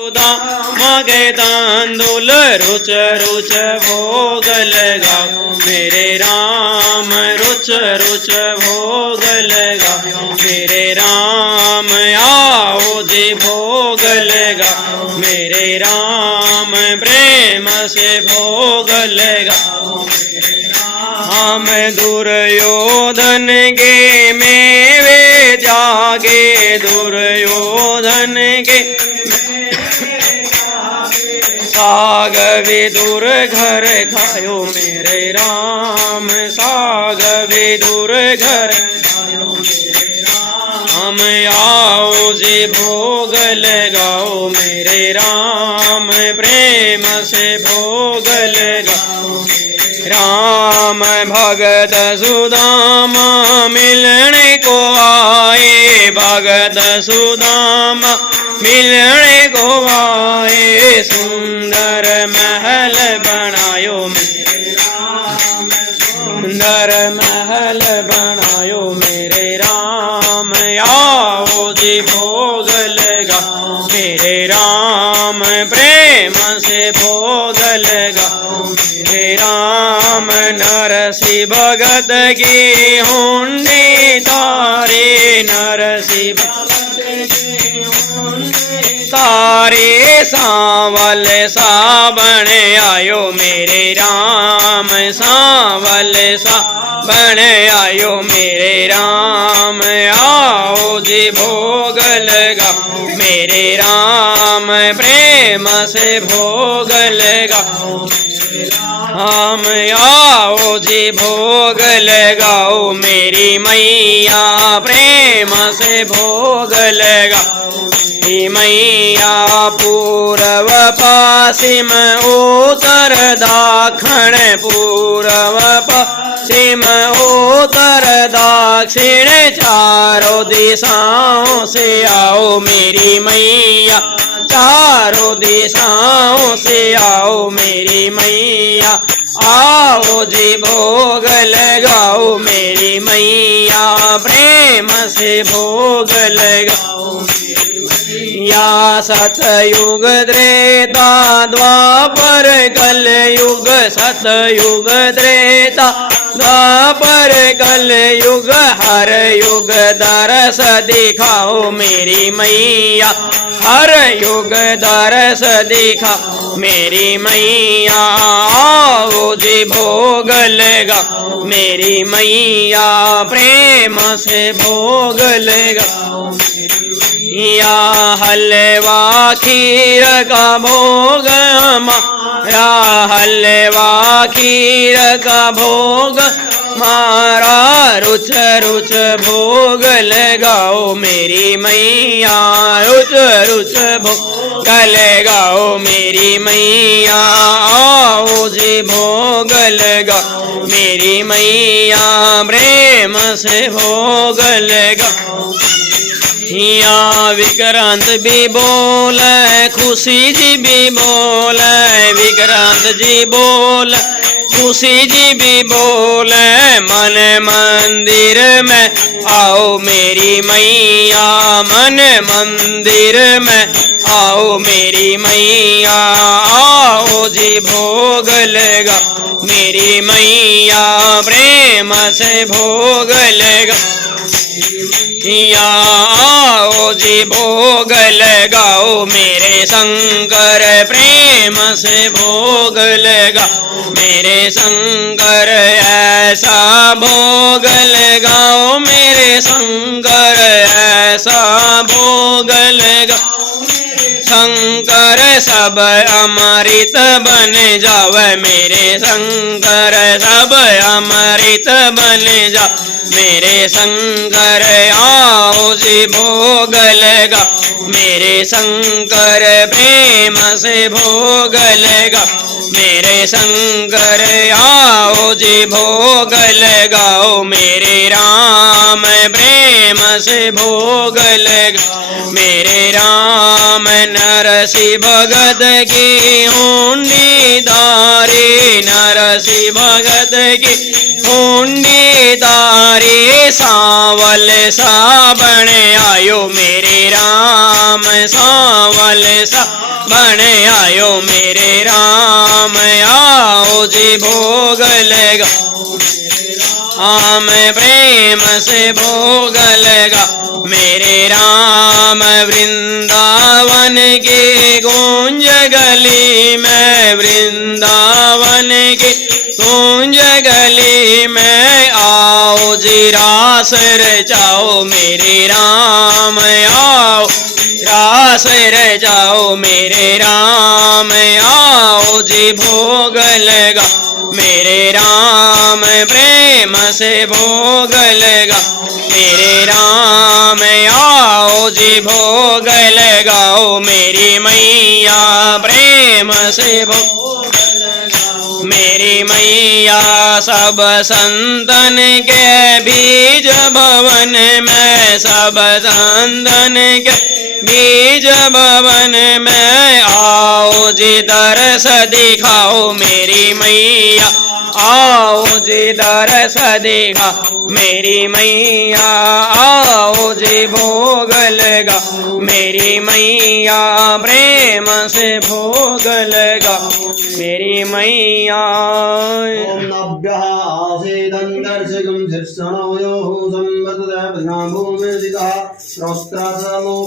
मगे तांदुल रुच रुच भोग लगाओ मेरे राम रुच रुच भोग लगाओ मेरे राम आओ जी भोग लगाओ मेरे राम प्रेम से भोग लगाओ हम दुर्योधन के मेवे जागे दुर्योधन के साग विदुर घर खायो मेरे राम साग विदुर घर खायो मेरे राम आओ जी भोग लगाओ मेरे राम प्रेम से भोग लगाओ राम भगत सुदामा मिलने को आए भगत सुदामा मिलने को आए सुंदर महल बनायो मेरे राम सुंदर महल बनायो मेरे राम आओ जी भोग लगाओ मेरे राम प्रेम से भोग लगाओ मेरे राम नरसी भगत की हुंडी तारे नरसी सारे सांवल साबण आयो मेरे राम सांवल साबण आयो मेरे राम आओ जी भोग लगाओ मेरे राम प्रेम से भोग लगाओ राम आओ जी भोग लगाओ मेरी मैया प्रेम से भोग लगाओ मैया पूर्व पश्चिम उत्तर दक्षिण पूर्व पश्चिम उत्तर दक्षिण चारों दिशाओं से आओ मेरी मैया चारों दिशाओं से आओ मेरी मैया आओ जी भोग लगाओ मेरी मैया प्रेम से भोग लगाओ या सतयुग त्रेता द्वापर कलयुग सतयुग त्रेता द्वापर कलयुग हर युग दरस दिखाओ मेरी मैया हर युग दरस दिखाओ मेरी मैया आओ जी भोग लगाओ मेरी मैया प्रेम से भोग लगाओ या हलवा खीर का भोग या हलवा खीर का भोग मारा रुच रुच भोग लगाओ मेरी मैया रुच रुच भोग लगाओ मेरी मैया आओ जी भोग लगाओ मेरी मैया प्रेम से भोग लगाओ या विक्रांत भी बोले खुशी जी भी बोले विक्रांत जी बोले खुशी जी भी बोले मन मंदिर में आओ मेरी मैया मन मंदिर में आओ मेरी मैया आओ जी भोग लगाओ मेरी मैया प्रेम से भोग लगाओ या आओ जी भोग लगाओ मेरे शंकर प्रेम से भोग लगाओ मेरे शंकर ऐसा भोग लगाओ मेरे शंकर ऐसा भोग लगाओ शंकर सब अमृत बन जावे मेरे शंकर सब अमृत बन जा मेरे शंकर आओ जी भोग लगाओ मेरे शंकर प्रेम से भोग लगाओ मेरे शंकर आओ जी भोग लगाओ मेरे राम प्रेम से भोग लगाओ मेरे राम नरसी भगत की हुंडी दारे नरसी भगत की ढूंढी तारे सांवल साबण आयो मेरे राम सांवल साबण आयो मेरे राम आओ जी भोग लगा आम प्रेम से भोग लगा मेरे राम वृंदावन के गूंज गली में वृंदावन के गूंज गली में आओ जी रास रचाओ मेरे राम आओ रास रचाओ मेरे राम आओ जी भोग लगा मेरे राम प्रेम से भोग लगा मेरे राम आओ जी भोग लगाओ मेरी मैया प्रेम से भोग लगाओ मेरी मैया सब संतन के बीज भवन में सब संतन के बीज भवन में आओ जी दरस दिखाओ मेरी मैया आओ जी दरस दिखा मेरी मैया आओ जी भोग लगा मेरी मैया प्रेम से भोग लगा मेरी मैया ओम नभ्यः आसेदन्तर्षिकं शीर्षणोयोः संवर्तते भूमिदितः श्रोत्रासमो